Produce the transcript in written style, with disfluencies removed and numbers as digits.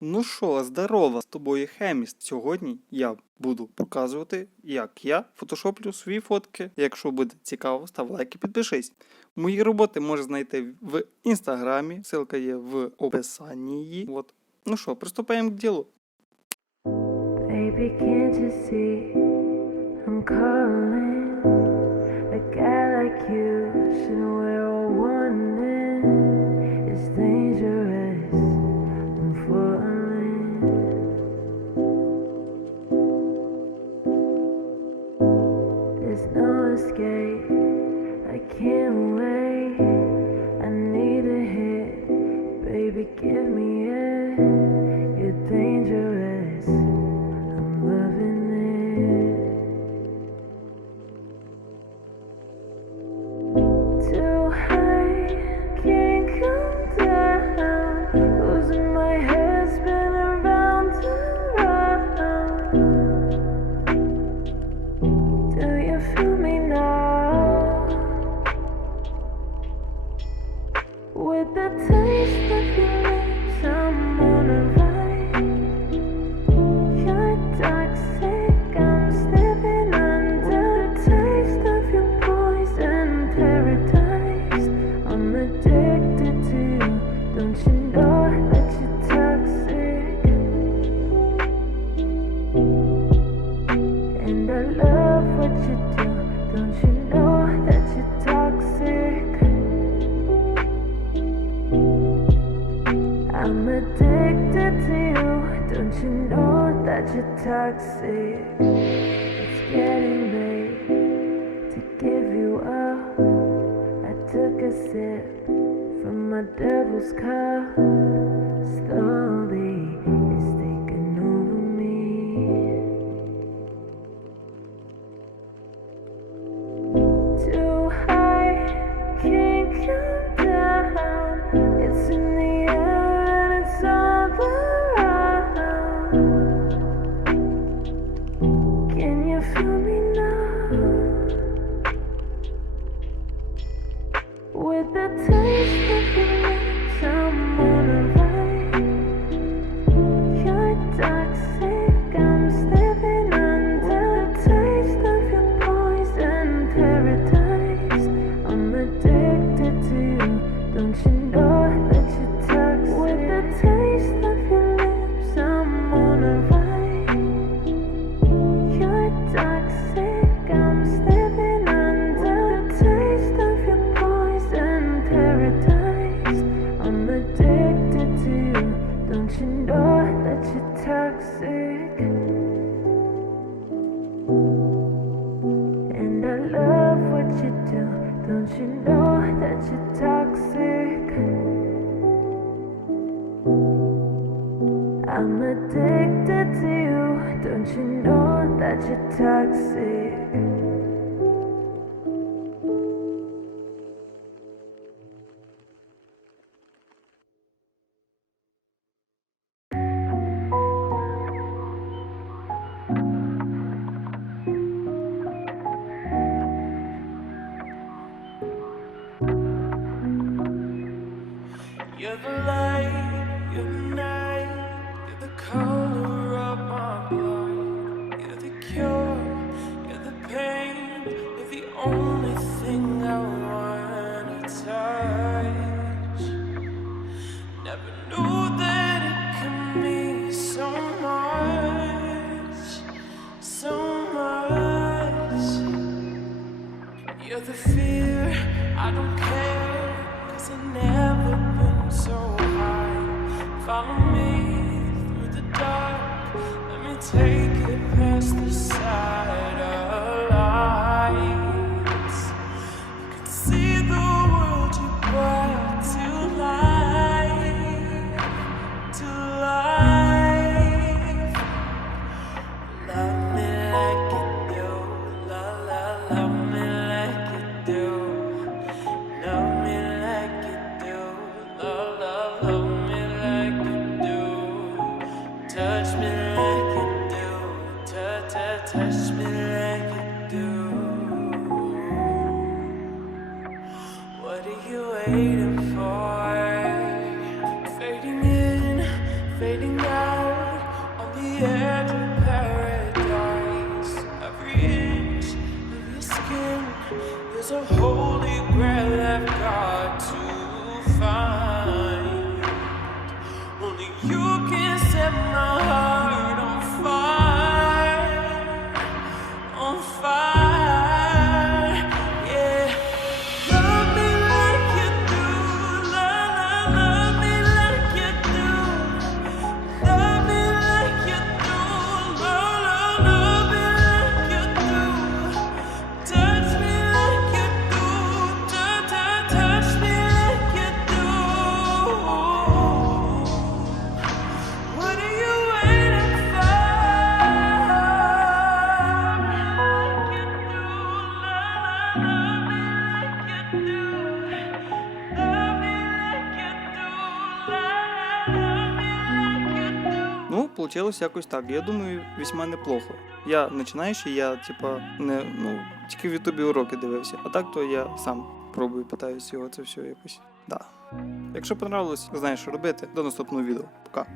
Ну що, здорово, з тобою Хеміст. Сьогодні я буду показувати, як я фотошоплю свої фотки. Якщо буде цікаво, став лайк і підпишись. Мої роботи можна знайти в інстаграмі, ссылка є в описанні. Вот. Ну що, приступаємо к ділу. Baby, can't you see I'm calling? A guy like you shouldn't wear a warning. It's dangerous. I'm falling. There's no escape. I can't wait. I need a hit. Baby, give me it. You're dangerous. I'm loving it. Too high, can't come down. Losing my head, spinning round and round. Do you feel me now? With the taste of your lips, I'm on a ride. You're toxic, I'm slipping under the taste of your poison paradise. I'm addicted to you, don't you know that you're toxic? And I love what you do, don't you know that you're toxic? I'm addicted to you, don't you know that you're toxic? It's getting late to give you up. I took a sip from my devil's cup. Slowly, it's taking over me. Too high, can't come down. It's in the air and it's all around. Can you feel me now? With the taste of your lips, I'm on a ride. You're toxic, I'm slipping under the taste of your poison paradise. I'm addicted to you, don't you know that you're toxic? With the taste of your lips, I'm on a ride. You're toxic, I'm slipping under the taste of your poison paradise. I'm addicted to you, don't you know that you're toxic? And I love what you do, don't you know that you're toxic? I'm addicted to you, don't you know that you're toxic? You're the light, you're the night, you're the color of my blood. You're the cure, you're the pain, you're the only thing I wanna touch. Never knew that it could mean so much, so much. You're the fear, I don't care, 'cause I've never been so high. Follow me through the dark, let me take it past the side of lights. You can see the world you brought to life, to life. Love me like you do, love me like you do. Love me like you do, love me like you do. Touch me like you do, touch me like you do. What are you waiting for? Fading in, fading out. edge of paradise. Every inch of your skin is a holy grail I've got to find. Only you can set my heart on fire, on fire, yeah. Love me like you do, love me like you do. Love me like you do, love me like you do. Touch me like you do, touch me like you do. What are you waiting for? Like you do, love me like you do. Love me like you do, love me like you do. Ну, получилось якось так. Я думаю, весьма неплохо. Я починаючий, я не тільки в Ютубі уроки дивився, а так то я сам пробую, питаюсь його це все якось. Да. Якщо понравилось, знаєш, що робити. До наступного відео. Пока.